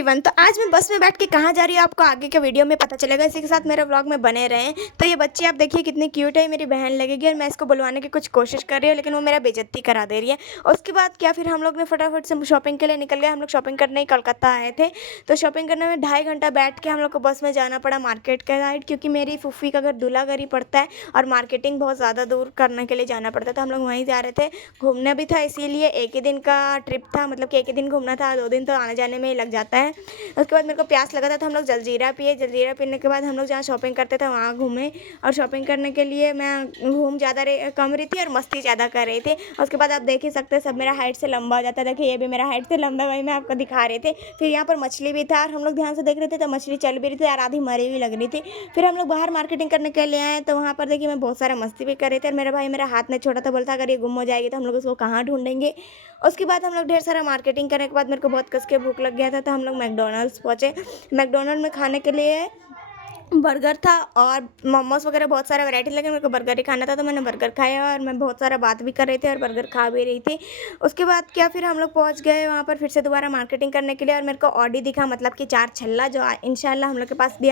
Everyone, तो आज मैं बस में बैठ के कहाँ जा रही हूँ आपको आगे के वीडियो में पता चलेगा। इसी के साथ मेरे व्लॉग में बने रहें। तो ये बच्ची आप देखिए कितनी क्यूट है, मेरी बहन लगेगी और मैं इसको बुलवाने की कुछ कोशिश कर रही हूँ लेकिन वो मेरा बेइज्जती करा दे रही है। और उसके बाद क्या, फिर हम लोग ने फटाफट से शॉपिंग के लिए निकल गए। हम लोग शॉपिंग करने ही कोलकाता आए थे, तो शॉपिंग करने में 2.5 घंटा बैठ के हम लोग को बस में जाना पड़ा मार्केट के साइड, क्योंकि मेरी फूफी का घर दूल्हागढ़ ही पड़ता है और मार्केटिंग बहुत ज़्यादा दूर करने के लिए जाना पड़ता था। हम लोग वहीं जा रहे थे, घूमना भी था, इसीलिए एक ही दिन का ट्रिप था, मतलब कि एक ही दिन घूमना था, 2 दिन तो आने जाने में ही लग जाता है। उसके बाद मेरे को प्यास लगा था तो हम लोग जलजीरा पिए। जलजीरा पीने के बाद हम लोग जहाँ शॉपिंग करते थे वहाँ घूमे। और शॉपिंग करने के लिए मैं घूम ज़्यादा कम रही थी और मस्ती ज़्यादा कर रही थी। उसके बाद आप देख ही सकते हैं सब मेरा हाइट से लंबा हो जाता है। देखिए ये भी मेरा हाइट से लंबा है, वही मैं आपको दिखा रहे थे। फिर यहाँ पर मछली भी था और हम लोग ध्यान से देख रहे थे तो मछली चल भी रही थी और आधी मरी हुई लग रही थी। फिर हम लोग बाहर मार्केटिंग करने के लिए आए तो वहाँ पर देखिए मैं बहुत सारा मस्ती भी कर रहे थे और मेरा भाई मेरा हाथ में छोड़ा था, बोलता अगर ये गुम हो जाएगी तो हम लोग उसको कहाँ ढूंढेंगे। उसके बाद हम लोग ढेर सारा मार्केटिंग करने के बाद मेरे को बहुत कस के भूख लग गया था, तो हम लोग मैकडॉनल्ड्स पहुँचे। मैकडॉनल्ड में खाने के लिए बर्गर था और मोमोज वगैरह बहुत सारा वैरायटी लगे। मेरे को बर्गर ही खाना था तो मैंने बर्गर खाया और मैं बहुत सारा बात भी कर रही थी और बर्गर खा भी रही थी। उसके बाद क्या, फिर हम लोग पहुंच गए वहाँ पर फिर से दोबारा मार्केटिंग करने के लिए और मेरे को ऑडी दिखा, मतलब कि 4 छल्ला, जो इंशाल्लाह हम लोग के पास भी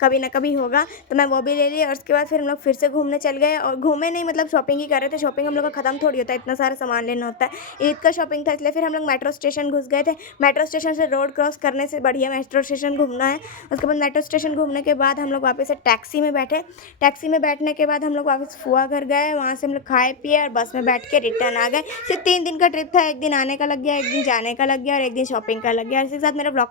कभी ना कभी होगा, तो मैं वो भी ले ली। और उसके बाद फिर हम लोग फिर से घूमने चल गए, और घूमे नहीं मतलब शॉपिंग ही कर रहे थे। शॉपिंग हम लोग का ख़त्म थोड़ी होता है, इतना सारा सामान लेना होता है। ईद का शॉपिंग था इसलिए फिर हम लोग मेट्रो स्टेशन घुस गए थे। मेट्रो स्टेशन से रोड क्रॉस करने से बढ़िया मेट्रो स्टेशन घूमना है। उसके बाद मेट्रो स्टेशन घूमने के बाद हम लोग वापस से टैक्सी में बैठे। टैक्सी में बैठने के बाद हम लोग वापस फुआ घर गए, वहाँ से हम लोग खाए पिए और बस में बैठ के रिटर्न आ गए। सिर्फ 3 दिन का ट्रिप था, एक दिन आने का लग गया, एक दिन जाने का लग गया और एक दिन शॉपिंग का लग गया। इसी के साथ मेरा ब्लॉग